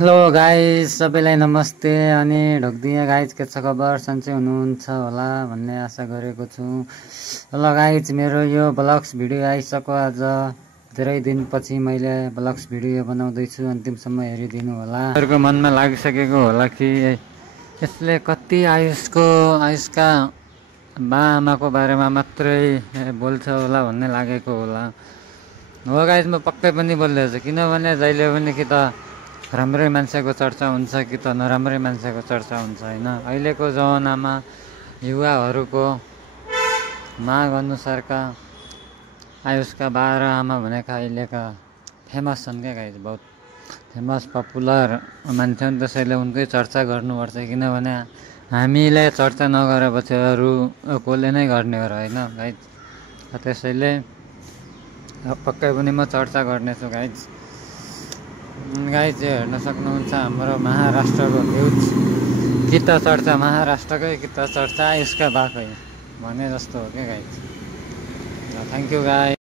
Hello guys, सबैलाई नमस्ते। अनि ढोक्दिया गाइज, के छ खबर? सन्चै हुनुहुन्छ होला भन्ने आशा गरेको छु। ल गाइज, मेरो यो ब्लग्स भिडियो आइसक्यो। आज धेरै दिनपछि मैले ब्लग्स भिडियो बनाउँदैछु, अन्तिमसम्म हेरिदिनु होला। तपाईँहरूको मनमा लागिसकेको होला कि यसले कति आयुषका बाआमाको बारेमा मात्रै बोल्छ होला भन्ने लागेको होला। हो गाइज, म पक्कै पनि बोल्दैछु, किनभने जहिले पनि कि त राम्रै मान्छेको चर्चा हुन्छ कि त नराम्रै मान्छेको चर्चा हुन्छ होइन। अहिलेको जमानामा युवाहरूको माग अनुसारका आयुषका बा र आमा भनेका अहिलेका फेमस छन् क्या गाइज, बहुत फेमस पपुलर मान्छे हुन्। त्यसैले उनकै चर्चा गर्नुपर्छ, किनभने हामीले चर्चा नगरेपछि अरू कसले नै गर्ने हो र होइन गाइज। त्यसैले पक्कै पनि म चर्चा गर्नेछु गाइज। गाइज, हेर्न सक्नुहुन्छ हाम्रो महाराष्ट्रको न्युज, कि त चर्चा महाराष्ट्रकै कि त चर्चा आयुषका बाकै भने जस्तो हो क्या गाइज। Thank you guys.